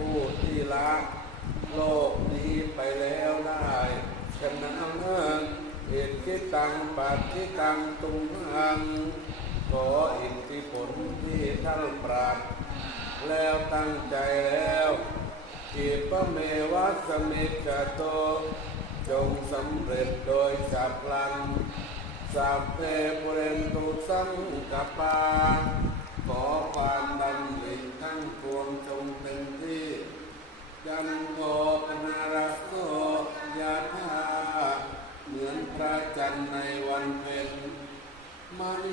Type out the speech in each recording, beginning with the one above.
ผู้ที่ละโลกนี้ไปแล้วได้ฉะนั้นเหตุที่ตังปัจจิตังตุงหังขออิทธิผลที่ท่านปราดแล้วตั้งใจแล้วขีปเมวัสมิจโต จงสำเร็จโดยฉับพลันสัพเพปุเรนตุสังกปา ขอความดำ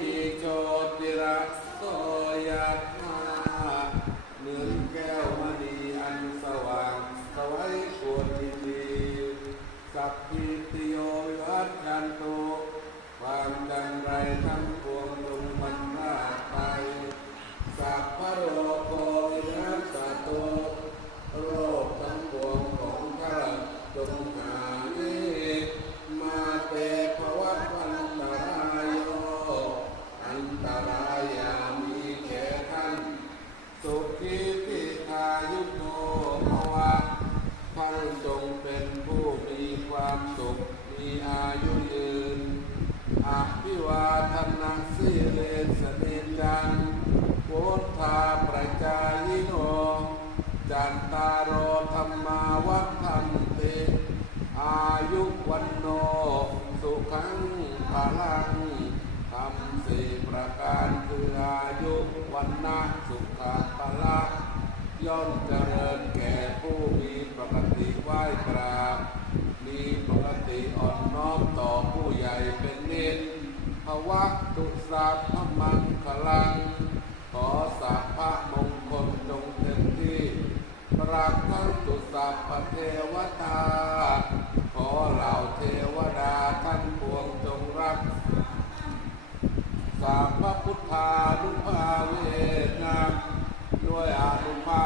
มณีโชติรัสโตยา สุขีติคายุโนภวะท่านจงเป็นผู้มีความสุข มีอายุยืนอภิวาทนาสิเลสเนจังโพุทธาประจายโน จันตารโอธรรมาวัฏันติอายุวันโน สุขังพลัง ทำสี่ประการคืออายุวันนะสุขะพละย่อมเจริญแก่ผู้มีปกติไหว้กราบ มีปกติอ่อนน้อมต่อผู้ใหญ่เป็นนิสภวะตุสัพพมังคลัง ขอสัพพะมงคลจงเต็มที่ปรักขันตุสัพพเทวตา สัมพุทธานุภาเวนะด้วยอานุภา